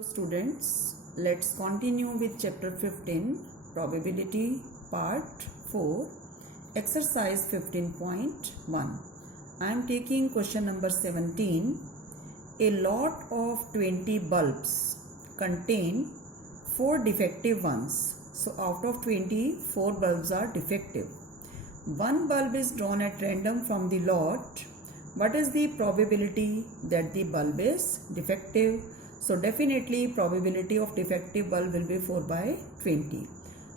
Students, let's continue with chapter 15, probability part 4, exercise 15.1. I am taking question number 17. A lot of 20 bulbs contain 4 defective ones. So out of 20, 4 bulbs are defective. One bulb is drawn at random from the lot. What is the probability that the bulb is defective? So definitely probability of defective bulb will be 4 by 20.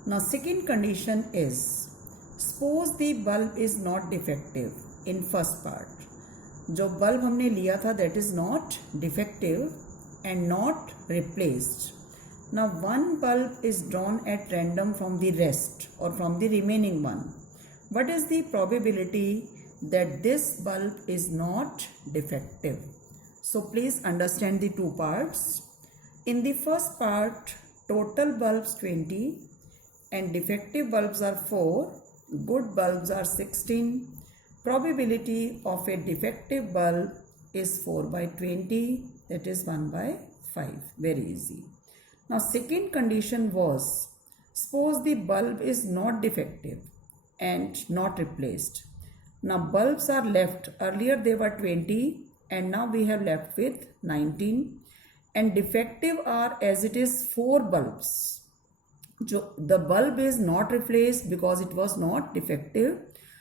Now second condition is, suppose the bulb is not defective in first part. जो bulb हमने लिया था that is not defective and not replaced. Now one bulb is drawn at random from the rest or from the remaining one. What is the probability that this bulb is not defective? So please understand the two parts. In the first part, total bulbs 20 and defective bulbs are 4, good bulbs are 16. Probability of a defective bulb is 4 by 20, that is 1 by 5. Very easy. Now second condition was, suppose the bulb is not defective and not replaced. Now bulbs are left, earlier they were 20 and now we have left with 19, and defective are as it is 4 bulbs. The bulb is not replaced because it was not defective.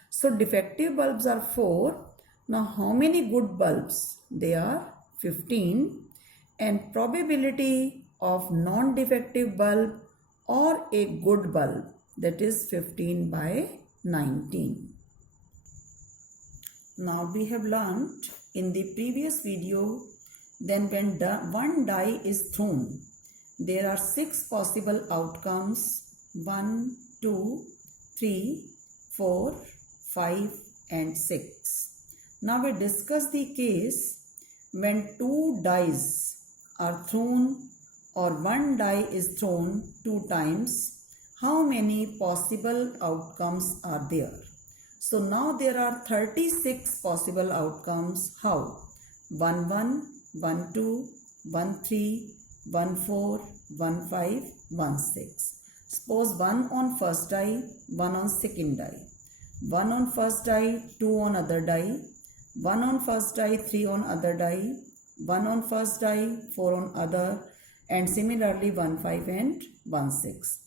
So defective bulbs are 4. Now how many good bulbs? They are 15, and probability of non-defective bulb or a good bulb, that is 15 by 19. Now we have learnt in the previous video, then when one die is thrown, there are 6 possible outcomes: 1, 2, 3, 4, 5 and 6. Now we discuss the case when 2 dice are thrown or one die is thrown 2 times. How many possible outcomes are there? So now there are 36 possible outcomes. How? 1, 1, 1, 2, 1, 3, 1, 4, 1, 5, 1, 6. Suppose 1 on first die, 1 on second die. 1 on first die, 2 on other die. 1 on first die, 3 on other die. 1 on first die, 4 on other. And similarly 1, 5 and 1, 6.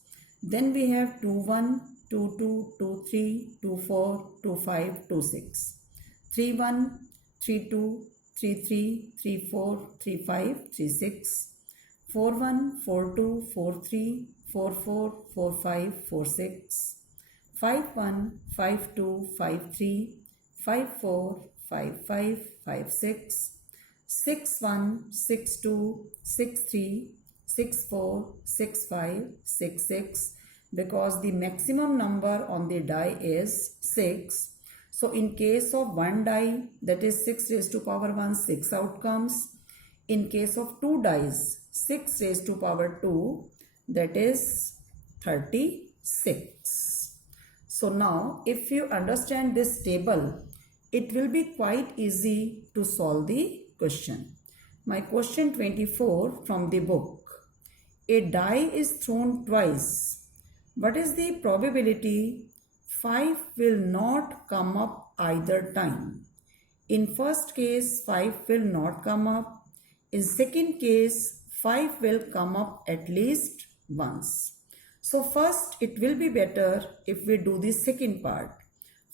Then we have 2, 1, 2, 2, 2, 3, 2, 4, 2, 5, 2, 6. 3, 1, 3, 2, 3, 3, 3, 4, 3, 5, 3, 6. 4, 1, 4, 2, 4, 3, 4, 4, 4, 5, 4, 6. 5, 1, 5, 2, 5, 3, 5, 4, 5, 5, 5, 6. 6, 1, 6, 2, 6, 3, 6, 4, 6, 5, 6, 6. Because the maximum number on the die is 6. So in case of one die, that is 6 raised to power 1, 6 outcomes. In case of 2 dice, 6 raised to power 2, that is 36. So now if you understand this table, it will be quite easy to solve the question. My question 24 from the book. A die is thrown twice. What is the probability 5 will not come up either time? In first case, 5 will not come up. In second case, 5 will come up at least once. So first, it will be better if we do the second part.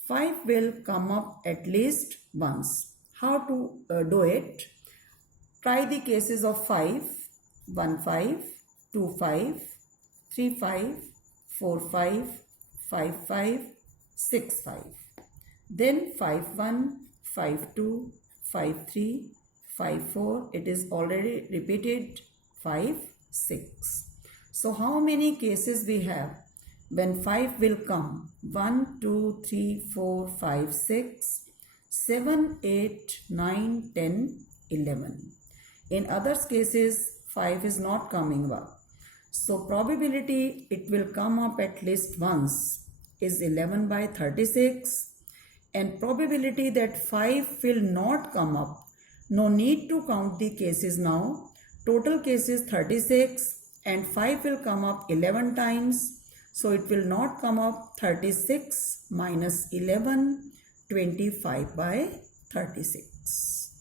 5 will come up at least once. How to do it? Try the cases of 5, 1, 5, 2, 5, 3, 5, 4, 5, 5, 5, 6, 5. Then 5, 1, 5, 2, 5, 3, 5, 4. It is already repeated. 5, 6. So how many cases we have when 5 will come? 1, 2, 3, 4, 5, 6, 7, 8, 9, 10, 11. In other cases, 5 is not coming up. So probability it will come up at least once is 11 by 36, and probability that 5 will not come up, no need to count the cases now. Total case is 36 and 5 will come up 11 times. So it will not come up 36 minus 11, 25 by 36.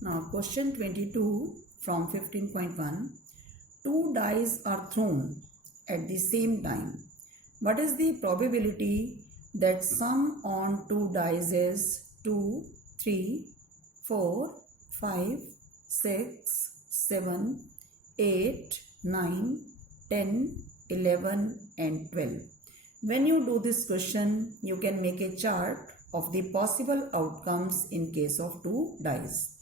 Now question 22 from 15.1. Two dice are thrown at the same time. What is the probability that sum on two dice is 2, 3, 4, 5, 6, 7, 8, 9, 10, 11 and 12. When you do this question, you can make a chart of the possible outcomes in case of two dice.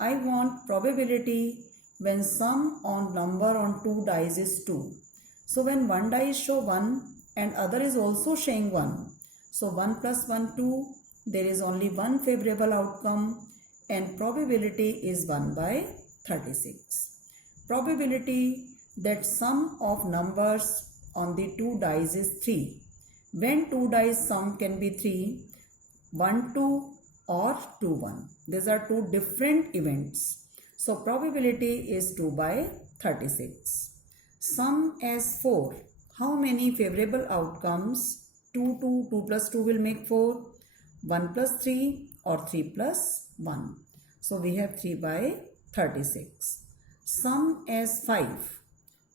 I want probability when sum on number on two dice is 2. So when one die show 1 and other is also showing 1. So 1 plus 1, 2. There is only one favorable outcome and probability is 1 by 36. Probability that sum of numbers on the two dice is 3. When two dice sum can be 3, 1, 2 or 2, 1. These are two different events. So probability is 2 by 36. Sum as 4. How many favorable outcomes? 2, 2, 2 plus 2 will make 4. 1 plus 3 or 3 plus 1. So we have 3 by 36. Sum as 5.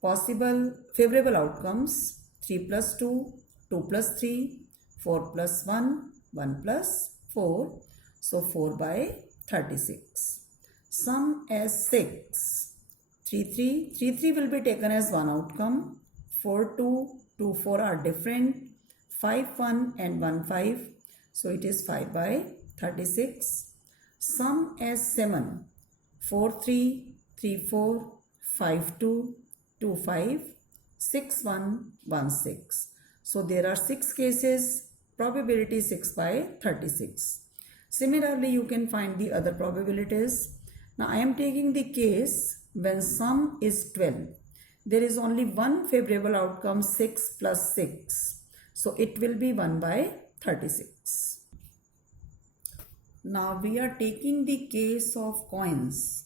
Possible favorable outcomes 3 plus 2, 2 plus 3, 4 plus 1, 1 plus 4. So 4 by 36. Sum as 6. 3, 3. 3, 3 will be taken as one outcome. 4, 2, 2, 4 are different. 5, 1 and 1, 5. So it is 5 by 36. Sum as 7. 4, 3, 3, 4, 5, 2, 2, 5, 6, 1, 1, 6. So there are 6 cases, probability 6 by 36. Similarly, you can find the other probabilities. Now I am taking the case when sum is 12. There is only one favorable outcome, 6 plus 6. So it will be 1 by 36. Now we are taking the case of coins.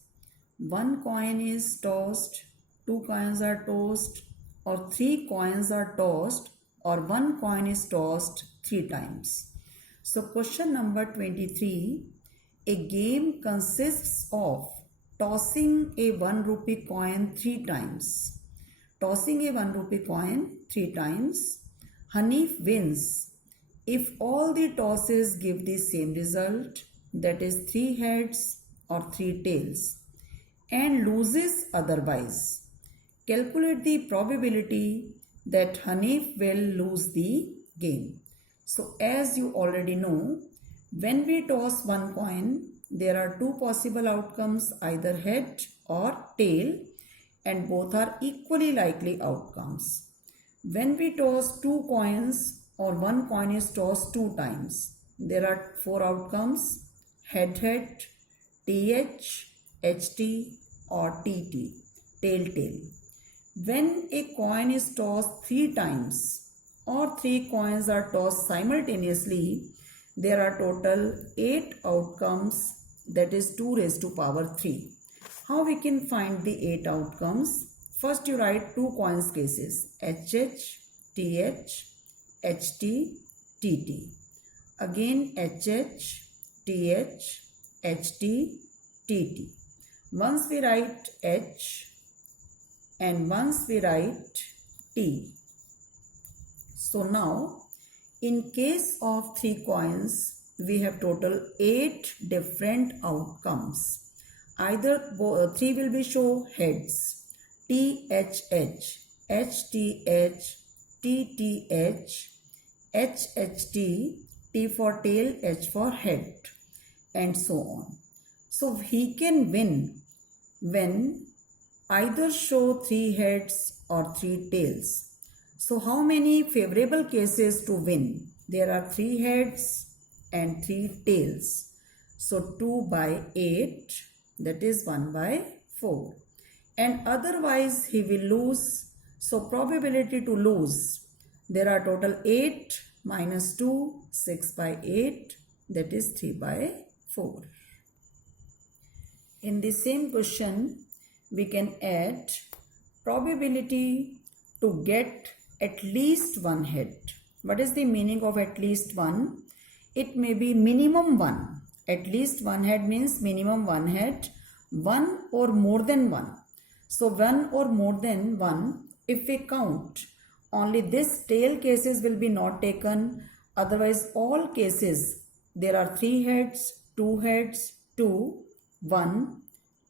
One coin is tossed, 2 coins are tossed, or 3 coins are tossed, or 1 coin is tossed 3 times. So question number 23, a game consists of tossing a 1 rupee coin 3 times. Tossing a 1 rupee coin 3 times. Hanif wins if all the tosses give the same result, that is 3 heads or 3 tails, and loses otherwise. Calculate the probability that Hanif will lose the game. So as you already know, when we toss one coin, there are two possible outcomes, either head or tail, and both are equally likely outcomes. When we toss 2 coins or 1 coin is tossed 2 times, there are 4 outcomes, head, head, TH, HT or TT, tail, tail. When a coin is tossed 3 times or 3 coins are tossed simultaneously, there are total 8 outcomes, that is 2 raised to power 3. How we can find the 8 outcomes? First you write 2 coins cases, HH, TH, HT, TT. Again HH, TH, HT, TT. Once we write H and once we write T. So now in case of 3 coins, we have total 8 different outcomes. Either 3 will be show heads, THH, HTH, TTH, HHT, T for tail, H for head, and so on. So he can win when either show 3 heads or 3 tails. So how many favorable cases to win? There are 3 heads and 3 tails. So 2 by 8, that is 1 by 4. And otherwise he will lose. So probability to lose, there are total 8 minus 2, 6 by 8, that is 3 by 4. In the same question, we can add probability to get at least one head. What is the meaning of at least one? It may be minimum one. At least one head means minimum one head, one or more than one. So one or more than one, if we count, only this tail cases will be not taken. Otherwise, all cases, there are 3 heads, 2 heads, 2, 1,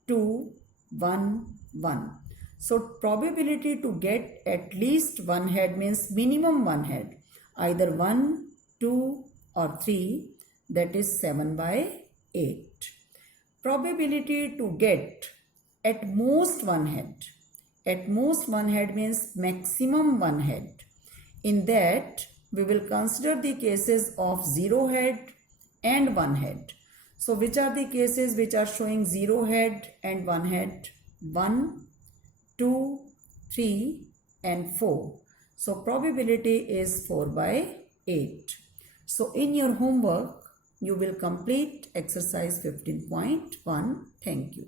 2, 1, 1. So probability to get at least one head means minimum one head. Either 1, 2 or 3, that is 7 by 8. Probability to get at most one head. At most one head means maximum one head. In that, we will consider the cases of 0 head and 1 head. So which are the cases which are showing 0 head and 1 head? 1, 2, 3 and 4. So probability is 4 by 8. So in your homework, you will complete exercise 15.1. Thank you.